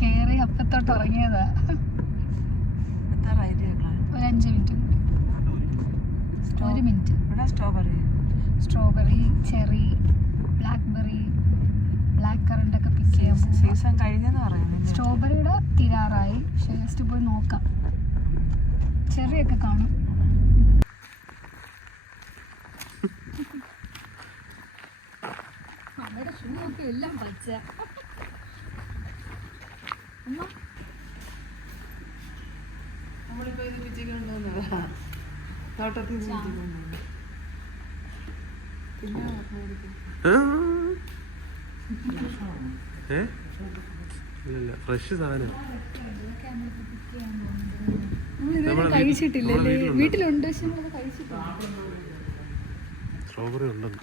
കേറി അപ്പത്തോട്ട് ഇറങ്ങിയതാ. ഒരു 5 minute, 1 minute. Strawberry, cherry, blackberry, black currant ഒക്കെ പിക്ക് ചെയ്യാൻ സീസൺ കഴിഞ്ഞെന്ന് പറയുന്നത്. സ്ട്രോബെറിയുടെ തീരാറായി. പക്ഷേ ജസ്റ്റ് പോയി നോക്കാം. ചെറിയൊക്കെ കാണും. നമ്മുടെ ഷൂ ഒക്കെ എല്ലാം പച്ച. നമ്മളിപ്പോ ഇത് പിച്ചിക്കൊണ്ടുവന്നതാ, തോട്ടത്തിൽ ഫ്രഷ് സാധനം കഴിച്ചിട്ടില്ലല്ലേ? വീട്ടിലുണ്ട്, പക്ഷെ നമ്മളത് കഴിച്ചിട്ടില്ല. സ്ട്രോബെറി ഉണ്ടെന്ന്.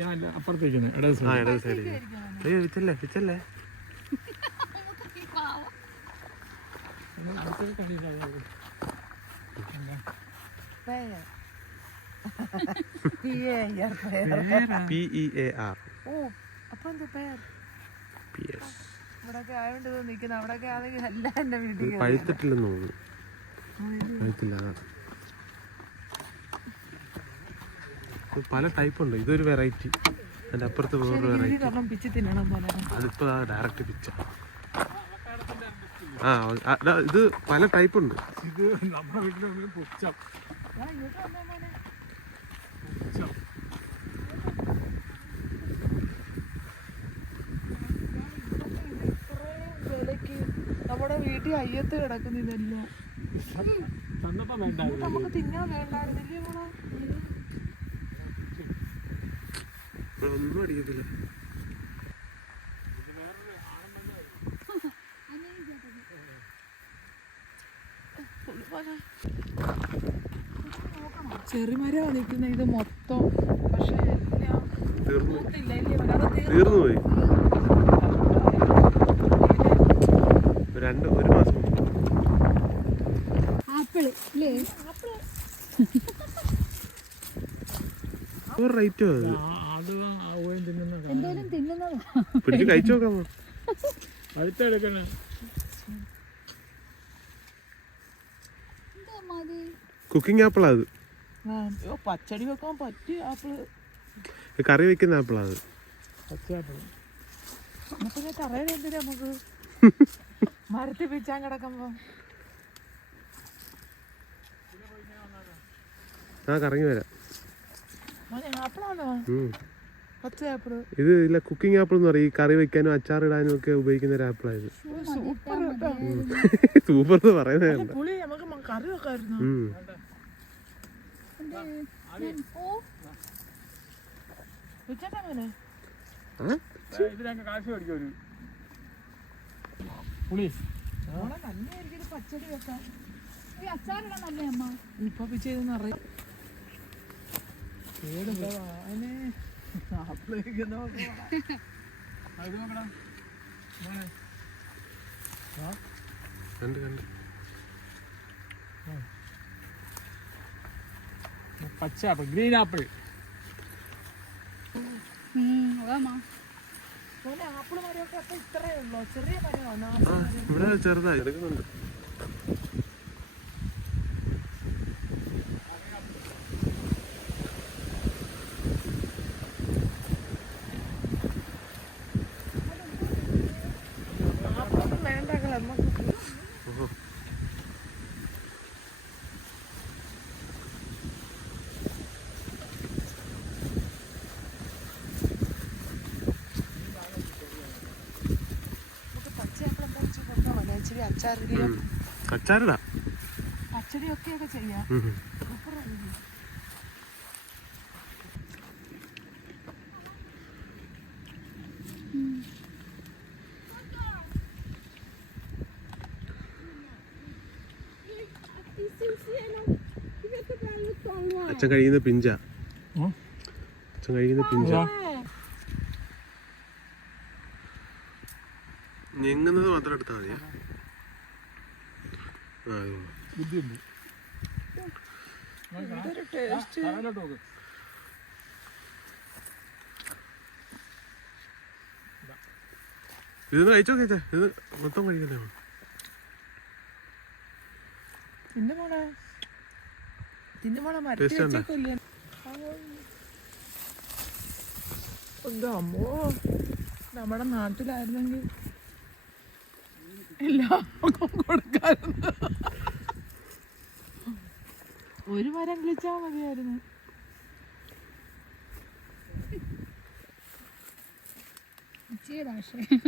ഞാൻ അപ്പുറത്തേക്ക് പിച്ചല്ലേ പഴുത്തിട്ടില്ലെന്ന് തോന്നുന്നു. പല ടൈപ്പ് ഉണ്ട്. ഇതൊരു വെറൈറ്റി, അതിന്റെ അപ്പുറത്ത് വേറൊരു വെറൈറ്റി. അതിപ്പോ ഡയറക്റ്റ് പിച്ച. ഇത് പല ടൈപ്പ് ഉണ്ട്. ഇത് നമ്മുടെ വീട്ടിൽ പുച്ഛം. നമ്മുടെ വീട്ടിൽ അയ്യത്ത് കിടക്കുന്ന ഇതെല്ലാം നമുക്ക് തിന്നാൻ വേണ്ടായിരുന്നില്ലേ മോളെ? ഒന്നും അടിക്കത്തില്ല. ചെറിമരമാണ് നിൽക്കുന്ന ഇത് മൊത്തം. പക്ഷേ തീർന്നു പോയി. ഒരു മാസം റേറ്റോ പിടിച്ച് കഴിച്ചു നോക്കാമോ? അടുത്തെടുക്കണേ. കുക്കിംഗ് ആപ്പിളാ അത്. പച്ചടി വെക്കാൻ പറ്റിയ ആപ്പിള്, കറി വെക്കുന്ന ആപ്പിളാ അത്. പിന്നെ തറയിൽ എന്തിനാ നമുക്ക് മരത്തിൽ പിച്ചാൻ കിടക്കുമ്പോ? കറങ്ങി വരാം. ആപ്പിളാണോ? പച്ച ആപ്പിള്. ഇത് ഇല്ല, കുക്കിംഗ് ആപ്പിൾ എന്ന് പറയും. ഈ കറി വെക്കാനും അച്ചാറിടാനും ഒക്കെ ഉപയോഗിക്കുന്ന ഒരു ആപ്പിളായത്. സൂപ്പർ എന്ന് പറയുന്നത്. പുളി നമുക്ക് കറി വെക്കായിരുന്നു. കാശ് മേടിക്കും പുളി. പച്ചടി വെക്കാൻ അച്ചാറിടാൻ നല്ല അമ്മ. ഇപ്പൊ പിച്ചെയ്തെന്ന് അറിയാം. പച്ച ആപ്പിൾ, ഗ്രീൻ ആപ്പിൾ. ആപ്പിള് മരമൊക്കെ അപ്പൊ ഇത്രേ ഉള്ളൂ, ചെറിയ മരമാണ്. ഇവിടെ ചെറുതായി എടുക്കുന്നുണ്ട്. അച്ചാറിടാ, പച്ചടിയൊക്കെ ചെയ്യാം. അച്ഛൻ കഴിക്കുന്ന പിഞ്ച. അച്ഛൻ കഴിക്കുന്ന പിഞ്ച. ഞെങ്ങുന്നത് മാത്രം എടുത്താൽ മതിയാ. എന്തൊരു ടേസ്റ്റ്. തറയിലോട്ട് നോക്ക്. ഇതൊന്ന് കഴിച്ചോ കേച്ചാ, ഇത് മൊത്തം കഴിക്കണേ. തിന്നു മോളെ, തിന്നു മോളെ, മരത്തിൽ Taste ഉണ്ടോ? വെച്ചേക്കില്ലേ? എന്തോ അമ്മോ, നമ്മുടെ നാട്ടിലായിരുന്നെങ്കിൽ എല്ലാവർക്കും കൊടുക്കാറുണ്ട്. ഒരു മരം കിളിച്ചാ മതിയായിരുന്നു.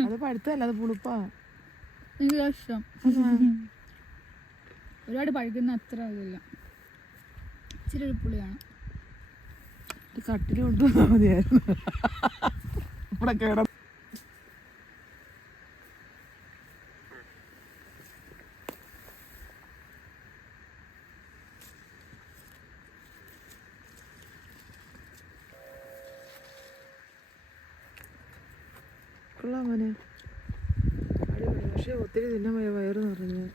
അത് പഴുത്തല്ല, അത് പുളിപ്പാ. എനിക്ക് ഇഷ്ടം. ഒരുപാട് പഴുക്കുന്ന അത്ര ഇതില്ല, ഇച്ചിരി ഒരു പുളിയാണ്. ഒരു കട്ടിൽ കൊണ്ടുവന്നാ മതിയായിരുന്നു. ഇവിടെ കേട കൊള്ളാം മോനെ, അടിപൊളി. പക്ഷെ ഒത്തിരി തിന്നാൻ വയറ് നിറഞ്ഞു.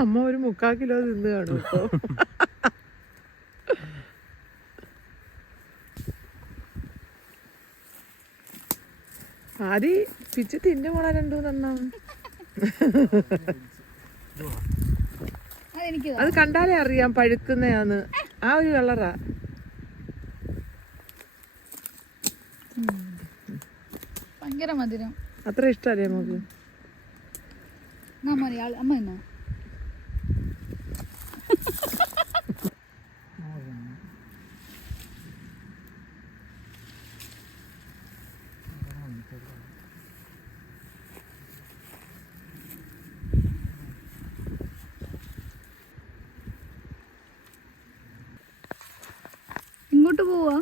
അമ്മ ഒരു 3/4 കിലോ തിന്നു കാണും ഇപ്പൊ. ആദ്യ പിച്ച് തിന്നു പോണ 2-3 അതെനിക്ക് അത് കണ്ടാലേ അറിയാം പഴുക്കുന്നയാന്ന്. ആ ഒരു കളറാ. ഭയങ്കര മധുരം. അത്ര ഇഷ്ടല്ലേ നമുക്ക്? അമ്മ എന്നോ ഇങ്ങോട്ട് പോവാ.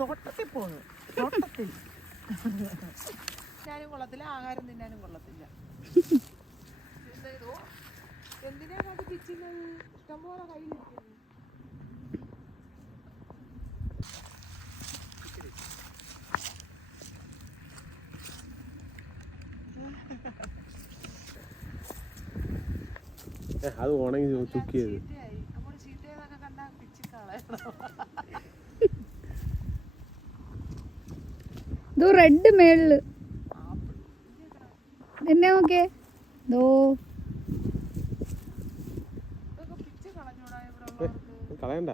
തോട്ടത്തിൽ പോന്നു. തോട്ടത്തിൽ തിന്നാനും കൊള്ളത്തില്ല, ആഹാരം തിന്നാനും കൊള്ളത്തില്ല. എന്തിനാണ് അത് പിച്ചുന്നത്? ഇഷ്ടംപോലെ കയ്യിലിരിക്കുന്നു. അത് ഉണങ്ങി ചുക്കിയത്. നമ്മുടെ ചീത്തയൊക്കെ കണ്ടാ പിച്ച് കളയണം. ഇത് റെഡ് മേളില് എന്നെ നോക്കേ. ദോ പിച്ച് കളഞ്ഞൂടാ ഇവിടെ ഉള്ളവർക്ക്. കളയണ്ട.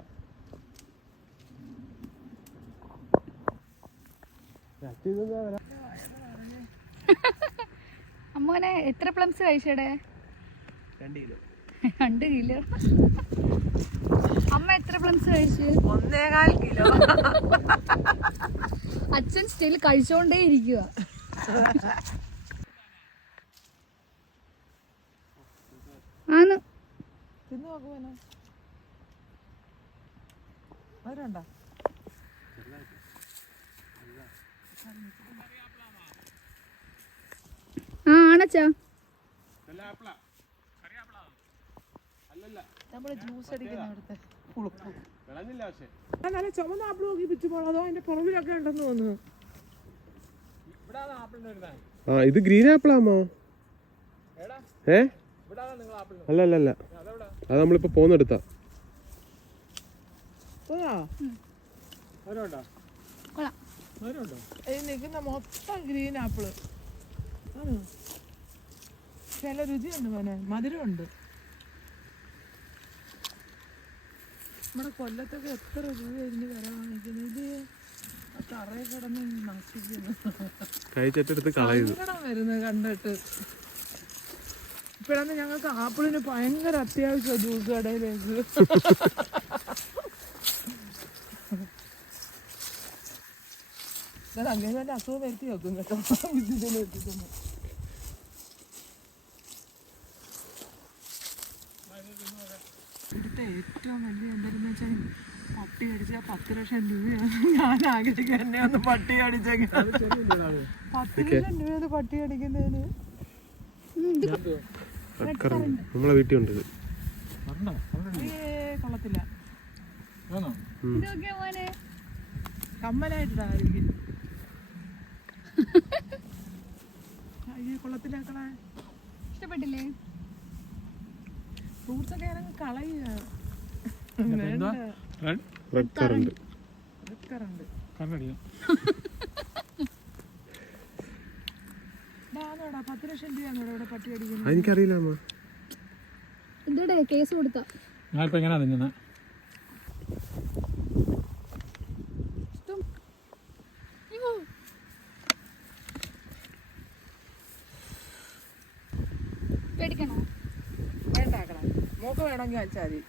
അമ്മോനെ എത്ര പ്ലംസ് കഴിച്ചടേ? 2 കിലോ. 2 കിലോ. അമ്മ എത്ര പ്ലംസ് കഴിച്ചു? 1.25 കിലോ. അച്ഛൻ സ്റ്റിൽ കഴിച്ചോണ്ടേ ഇരിക്കുക. ആന്ന് തിന്നു നോക്കുവാനോ? അവരുണ്ടോ? ആണച്ചാ. നമ്മള് ജ്യൂസ് അടിക്കുന്ന അവിടുത്തെ പുളുപ്പ്. വിളഞ്ഞില്ല പക്ഷേ. നല്ല ചുമന്ന ആപ്പിൾ നോക്കി പിച്ചു പോണോ? അതോ അതിന്റെ പുറകിലൊക്കെ ഉണ്ടെന്ന് തോന്നുന്നു. ആ ഇത് ഗ്രീൻ ആപ്പിൾ ആമോ? അല്ല അല്ല അല്ല, അത് നമ്മളിപ്പോ പോന്നെടുത്താ. നിൽക്കുന്ന മൊത്തം ഗ്രീൻ ആപ്പിള്. ചില രുചിയുണ്ട് മോനെ, മധുരമുണ്ട്. നമ്മുടെ കൊല്ലത്തൊക്കെ എത്ര രൂപയായിരുന്നു വില വാങ്ങിക്കുന്നത്. ഇത് തറയെ കിടന്ന് നശിക്കുന്നു. കഴിച്ചെടുത്ത് കളയുന്നു. സങ്കടം വരുന്നത് കണ്ടിട്ട്. ഇപ്പോഴാണ് ഞങ്ങൾക്ക് ആപ്പിളിന് ഭയങ്കര അത്യാവശ്യം ജ്യൂസ് കടയിലേക്ക്. അങ്ങനെ തന്നെ അസുഖം വരുത്തി വെക്കും കേട്ടോ. വിദ്യുതിന് എത്തിക്കുന്നു. ഇവിടുത്തെ ഏറ്റവും വലിയ എന്താണെന്ന് വെച്ചാൽ പട്ടി അടിച്ചാൽ 10 ലക്ഷം രൂപയാണ്. ഞാൻ ആഗ്രഹിക്കുക എന്നെ ഒന്ന് പട്ടി അടിച്ചെങ്കിൽ 10 ലക്ഷം രൂപ പട്ടി അടിക്കുന്നതിന്. നമ്മളെ വീട്ടിൽ ഉണ്ട് ഇത്. കൊള്ളത്തില്ല. ഇതൊക്കെ മോനെ കമ്മലായിട്ടായിരിക്കും. അയ്യോ കൊള്ളത്തില്ലാക്കളെ. ഇഷ്ടപ്പെട്ടില്ലേ? ഫ്രൂട്ട്സ് ഒക്കെ ഞാനങ്ങ് കളയുക. എന്താ റെഡ് കറണ്ട് എടുക്കാറുണ്ട്. കണ്ണടിക്കാം. 10 ലക്ഷം രൂപയാണോ ഇവിടെ പട്ടി അടിക്കുന്നത്? എനിക്കറിയില്ല അമ്മ. ഇതടെ കേസ് കൊടുത്ത ഞാനിപ്പോൾ എങ്ങനെയാ തിന്നുന്നത്? പേടിക്കണോ? വേണ്ടാക്കണം. മോക്ക് വേണമെങ്കിൽ വെച്ചാൽ മതി.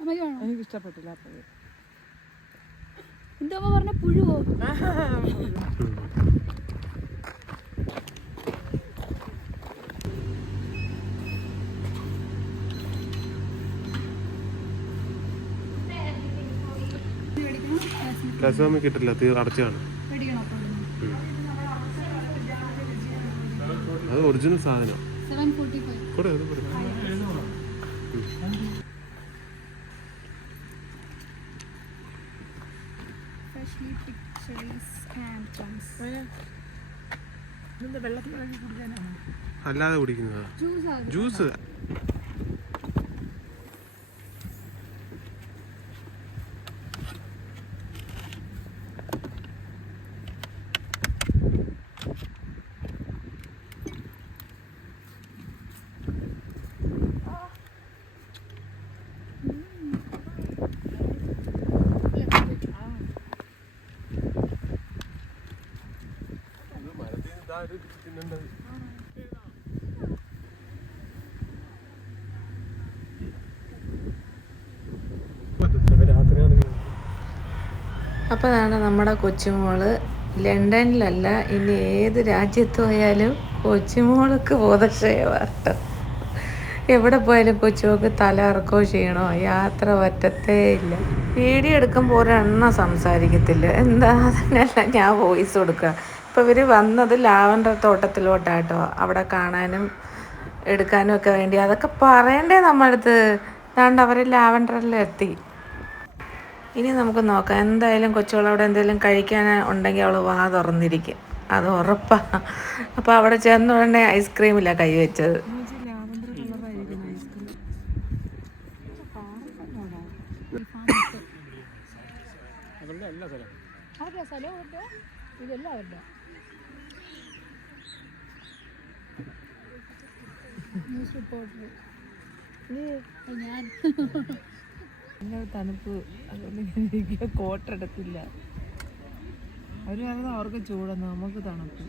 അമ്മയ്ക്ക് വേണോ? എനിക്ക് ഇഷ്ടപ്പെട്ടില്ല അപ്പോൾ. എന്താ പറഞ്ഞ പുഴുവോ? കസവമ്മ കിട്ടില്ല, അടച്ചു കാണും. പേടിക്കണോ? അത് ഒറിജിനൽ സാധനം. 745. കൂടെ അത് കൂടെ. Freshly picked cherries and plums. ഇതെന്താ വെള്ളത്തിൽ ഇറങ്ങി കുടിക്കാനാണോ? അല്ലാതെ കുടിക്കുന്നതാ Juice ആണ്. ജ്യൂസ്. അപ്പോൾ അതാണ് നമ്മുടെ കൊച്ചുമോള്. ലണ്ടനിലല്ല, ഇനി ഏത് രാജ്യത്ത് പോയാലും കൊച്ചുമോൾക്ക് ബോധക്ഷയമാട്ടോ. എവിടെ പോയാലും കൊച്ചുമോൾക്ക് തല ഇറക്കോ ചെയ്യണോ, യാത്ര പറ്റത്തേ ഇല്ല. വീഡിയോ എടുക്കുമ്പോൾ ഒരെണ്ണം സംസാരിക്കത്തില്ല. എന്താ അതിനല്ല ഞാൻ വോയിസ് കൊടുക്കുക. ഇപ്പോൾ ഇവർ വന്നത് ലാവൻഡർ തോട്ടത്തിലോട്ടാട്ടോ, അവിടെ കാണാനും എടുക്കാനും ഒക്കെ വേണ്ടി. അതൊക്കെ പറയണ്ടേ നമ്മളടുത്ത്. അതാണ്ട് അവർ ലാവൻഡറിലെത്തി. ഇനി നമുക്ക് നോക്കാം. എന്തായാലും കൊച്ചുകളവിടെ എന്തെങ്കിലും കഴിക്കാൻ ഉണ്ടെങ്കിൽ അവൾ വാ തുറന്നിരിക്കും, അത് ഉറപ്പാണ്. അപ്പോൾ അവിടെ ചെന്ന ഉടനെ ഐസ്ക്രീമില്ല കൈ വെച്ചത്. ലാവൻഡർ കളറായിരിക്കും ഐസ്ക്രീം. അവരുടെ എല്ലാ സ്ഥലം അവരുടെ സ്ഥലം അവരുടെ, ഇതെല്ലാം അവരുടെ. ന്യൂസ് റിപ്പോർട്ടർ ഞാൻ. പിന്നെ തണുപ്പ്, അതുകൊണ്ട് എനിക്ക് കോട്ടെടുത്തില്ല. അവർ പറയുന്നത് അവർക്ക് ചൂടെന്ന്, നമുക്ക് തണുപ്പ്.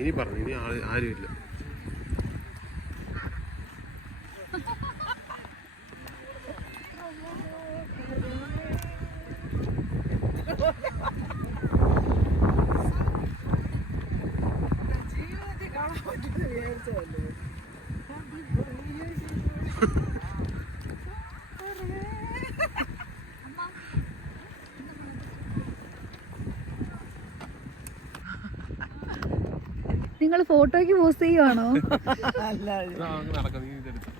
ഇനി പറഞ്ഞു, ഇനി ആരുമില്ല. നിങ്ങൾ ഫോട്ടോയ്ക്ക് പോസ്റ്റ് ചെയ്യുവാണോ? അല്ല, നടക്കാം, നീ ഇതെടുത്ത്.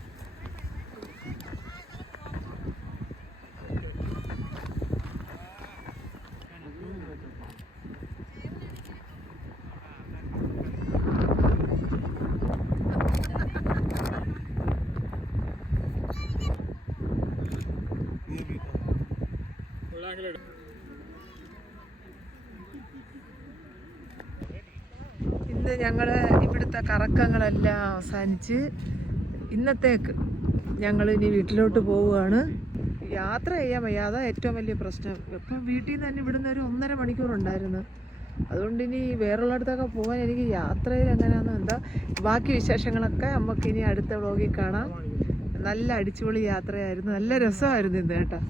ഇന്ന് ഞങ്ങൾ ഇവിടുത്തെ കറക്കങ്ങളെല്ലാം അവസാനിച്ച് ഇന്നത്തേക്ക് ഞങ്ങൾ ഇനി വീട്ടിലോട്ട് പോവുകയാണ്. യാത്ര ചെയ്യാൻ വയ്യ, അതാ ഏറ്റവും വലിയ പ്രശ്നം. ഇപ്പം വീട്ടിൽ നിന്ന് തന്നെ ഇവിടുന്ന് ഒരു 1.5 മണിക്കൂറുണ്ടായിരുന്നു. അതുകൊണ്ട് ഇനി വേറുള്ളിടത്തൊക്കെ പോകാൻ എനിക്ക് യാത്രയിൽ എങ്ങനെയാണെന്ന് എന്താ. ബാക്കി വിശേഷങ്ങളൊക്കെ നമുക്കിനി അടുത്ത വ്ളോഗിൽ കാണാം. നല്ല അടിച്ചുപൊളി യാത്രയായിരുന്നു, നല്ല രസമായിരുന്നു ഇന്ന് കേട്ടോ.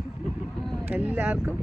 എല്ലാവർക്കും